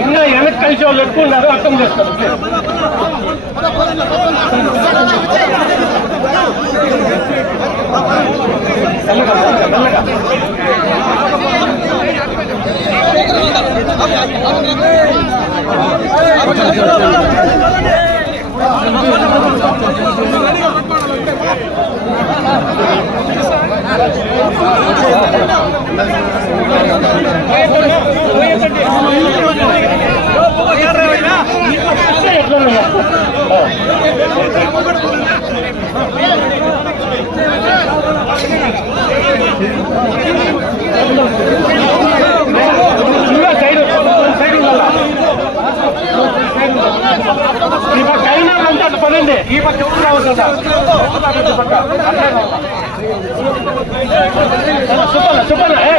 ఇంకా వెనక్కి కలిసి వాళ్ళు ఎక్కువ ఉన్నారు అర్థం చేస్తారు మెల్లగా, మెల్లగా. ఎట్లా ఉన్నా? ఇంకా సైడ్ సైడ్ ఉండాలా ఈ పక్క అయినా చూడండి ఈ పక్క ఎవరు రావచ్చు పక్క అట్లే రావాలా. చెప్పాలా ఏ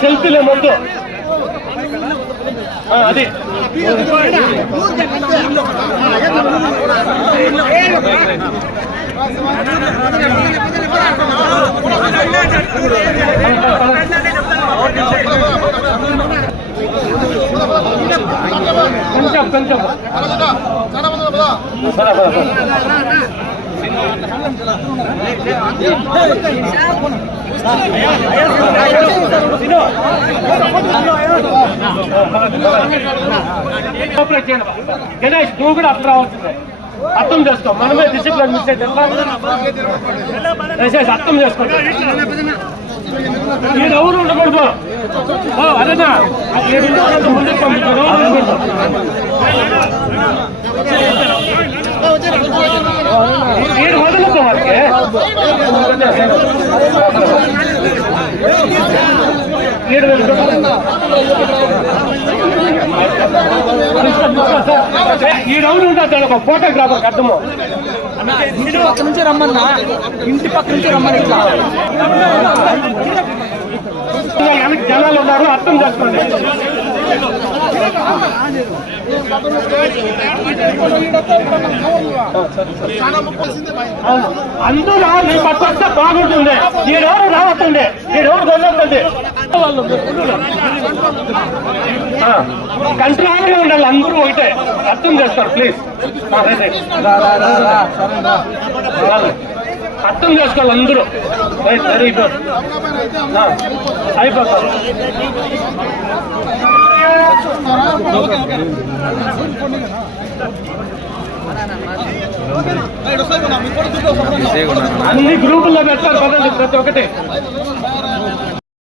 సెల్ఫీలే అది. కొంచెం కొంచెం. గణేష్ నువ్వు కూడా అర్థం రావాల్సిందే అర్థం చేసుకో. మనమే డిసిప్లిన్ మిస్ అయితే అర్థం చేసుకోండి మీరు ఎవరు ఉండకూడదు? ఓ, అదేనా మీరు ఉండకూడదు ముందుకు పంపించారు మీరు ఏడు వేలు ఈ ఒక ఫోటోగ్రాఫర్ అర్థము. ఇంటి పక్క నుంచి రమ్మన్నా. ఇంటి పక్క నుంచి రమ్మని ఇట్లా ఇంకా వెనక జనాలు ఉన్నారు అర్థం చేసుకోండి అవును. అందరూ నీ పక్క వస్తే బాగుంటుంది. మీరెవరు రావద్దండి మీరెవరు కొనొద్దండి కంట్రోల్గా ఉండాలి అందరూ ఒకటే. అర్థం చేస్తారు ప్లీజ్. అర్థం చేసుకోవాలి అందరూ. రైట్ గుడ్ అయిపోతారు అన్ని గ్రూపుల్లో పెడతారు పదండి ప్రతి ఒక్కటి.